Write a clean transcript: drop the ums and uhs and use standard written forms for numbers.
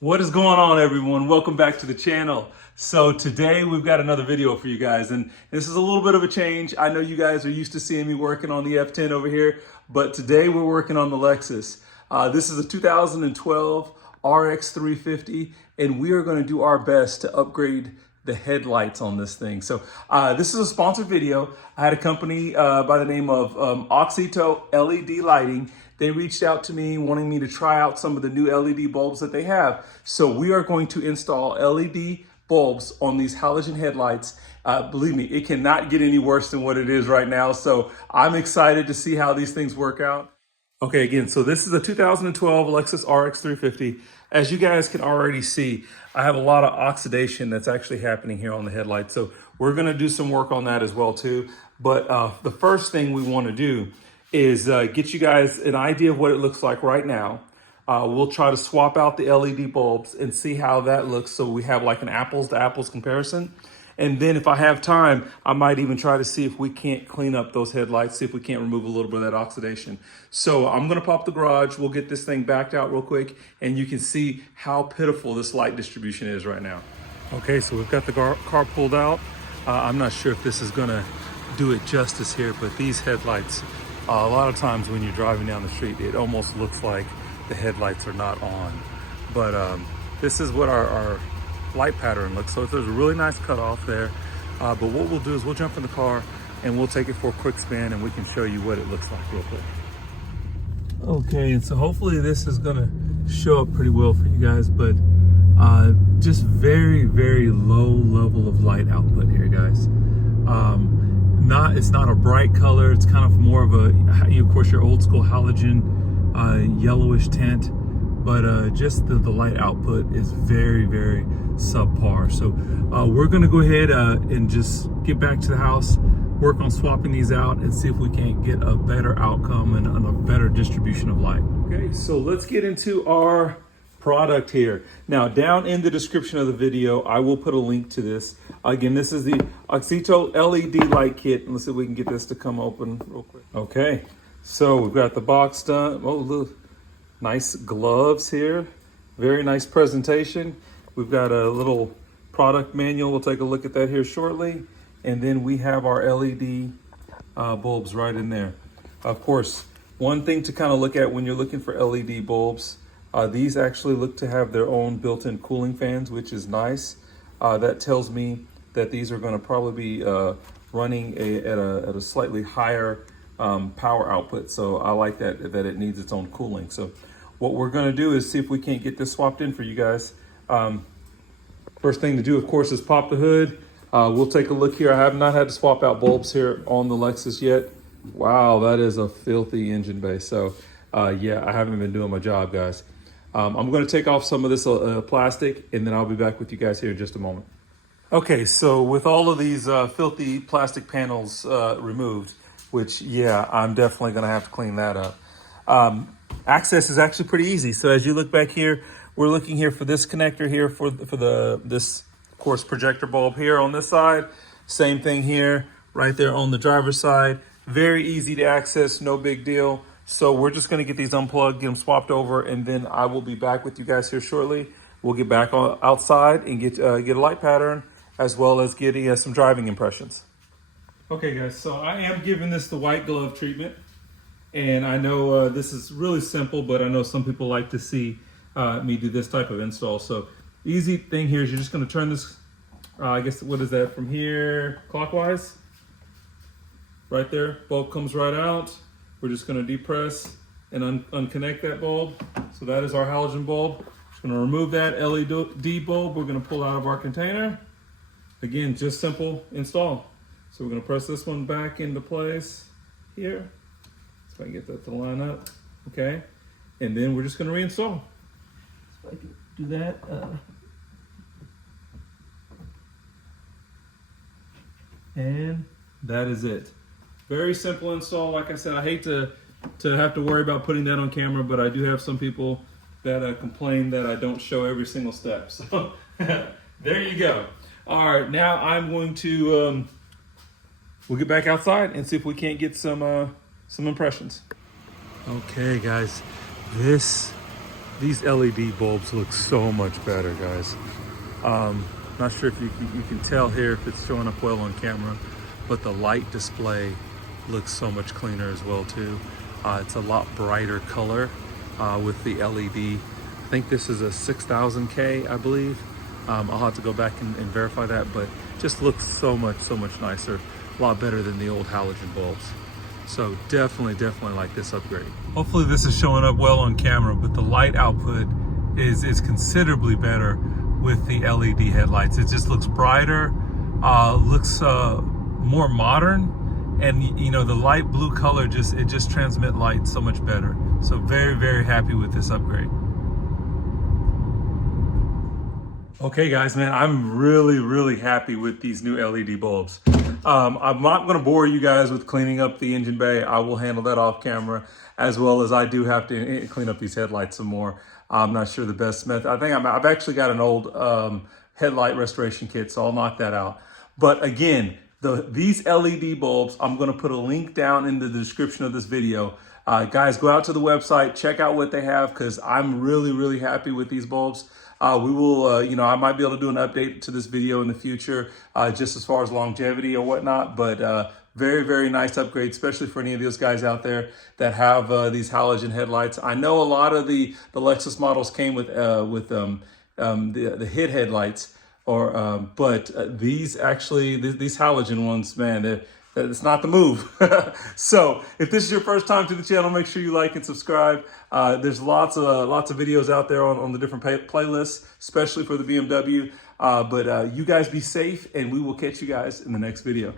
What is going on, everyone? Welcome back to the channel. So today we've got another video for you guys, and this is a little bit of a change. I know you guys are used to seeing me working on the F10 over here, but today we're working on the Lexus. This is a 2012 RX350, and we are going to do our best to upgrade the headlights on this thing. So this is a sponsored video. I had a company by the name of Auxito LED Lighting. They reached out to me wanting me to try out some of the new LED bulbs that they have. So we are going to install LED bulbs on these halogen headlights. Believe me, it cannot get any worse than what it is right now. So I'm excited to see how these things work out. Okay, again, so this is a 2012 Lexus RX350. As you guys can already see, I have a lot of oxidation that's actually happening here on the headlight. So we're gonna do some work on that as well too. But the first thing we wanna do is get you guys an idea of what it looks like right now. We'll try to swap out the LED bulbs and see how that looks, so we have like an apples to apples comparison. And then if I have time, I might even try to see if we can't clean up those headlights, see if we can't remove a little bit of that oxidation. So I'm gonna pop the garage, we'll get this thing backed out real quick, and you can see how pitiful this light distribution is right now. Okay, so we've got the car pulled out. I'm not sure if this is gonna do it justice here, but these headlights, a lot of times when you're driving down the street, it almost looks like the headlights are not on. But this is what our light pattern looks. So there's a really nice cutoff there. But what we'll do is we'll jump in the car and we'll take it for a quick spin and we can show you what it looks like real quick. Okay, and so hopefully this is gonna show up pretty well for you guys, but just very, very low level of light output here, guys. It's not a bright color. It's kind of more of a, of course, your old school halogen yellowish tint, but just the light output is very, very subpar. So we're gonna go ahead and just get back to the house, work on swapping these out and see if we can't get a better outcome and a better distribution of light. Okay, so let's get into our product here. Now, down in the description of the video, I will put a link to this. Again, this is the Auxito LED light kit. Let's see if we can get this to come open real quick. Okay, so we've got the box done. Oh, look, nice gloves here. Very nice presentation. We've got a little product manual. We'll take a look at that here shortly. And then we have our LED bulbs right in there. Of course, one thing to kind of look at when you're looking for LED bulbs, these actually look to have their own built-in cooling fans, which is nice. That tells me that these are going to probably be running at a slightly higher power output. So I like that it needs its own cooling. So what we're going to do is see if we can't get this swapped in for you guys. First thing to do, of course, is pop the hood. We'll take a look here. I have not had to swap out bulbs here on the Lexus yet. Wow, that is a filthy engine bay. So yeah, I haven't been doing my job, guys. I'm going to take off some of this plastic, and then I'll be back with you guys here in just a moment. Okay, so with all of these filthy plastic panels removed, which, yeah, I'm definitely going to have to clean that up. Access is actually pretty easy. So as you look back here, we're looking here for this connector here for this, of course, projector bulb here on this side. Same thing here, right there on the driver's side. Very easy to access, no big deal. So we're just gonna get these unplugged, get them swapped over, and then I will be back with you guys here shortly. We'll get back outside and get a light pattern, as well as getting some driving impressions. Okay guys, so I am giving this the white glove treatment. And I know this is really simple, but I know some people like to see me do this type of install. So the easy thing here is you're just gonna turn this, I guess, what is that, from here, clockwise? Right there, bulb comes right out. We're just gonna depress and unconnect that bulb. So that is our halogen bulb. Just gonna remove that LED bulb. We're gonna pull out of our container. Again, just simple install. So we're gonna press this one back into place here. So I can get that to line up, okay? And then we're just gonna reinstall. So I can do that. And that is it. Very simple install. Like I said, I hate to have to worry about putting that on camera, but I do have some people that complain that I don't show every single step. So there you go. All right, now I'm going to, we'll get back outside and see if we can't get some impressions. Okay guys, this These LED bulbs look so much better, guys. Not sure if you can tell here if it's showing up well on camera, but the light display looks so much cleaner as well too. It's a lot brighter color with the LED. I think this is a 6000K, I believe. I'll have to go back and verify that, but just looks so much nicer, a lot better than the old halogen bulbs. So definitely like this upgrade. Hopefully this is showing up well on camera, but the light output is considerably better with the LED headlights. It just looks brighter, looks more modern, and you know, the light blue color just transmit light so much better. So very happy with this upgrade. Okay guys, man, I'm really happy with these new LED bulbs. I'm not going to bore you guys with cleaning up the engine bay. I will handle that off camera, as well as I do have to clean up these headlights some more. I'm not sure the best method. I think I've actually got an old headlight restoration kit, so I'll knock that out. But again, these LED bulbs, I'm going to put a link down in the description of this video. Guys, go out to the website, check out what they have, because I'm really happy with these bulbs. We will, you know, I might be able to do an update to this video in the future, just as far as longevity or whatnot, but very nice upgrade, especially for any of those guys out there that have these halogen headlights. I know a lot of the Lexus models came with the HID headlights, but these halogen ones, man, it's not the move. So if this is your first time to the channel, make sure you like and subscribe. There's lots of videos out there on the different playlists, especially for the BMW. But you guys be safe, and we will catch you guys in the next video.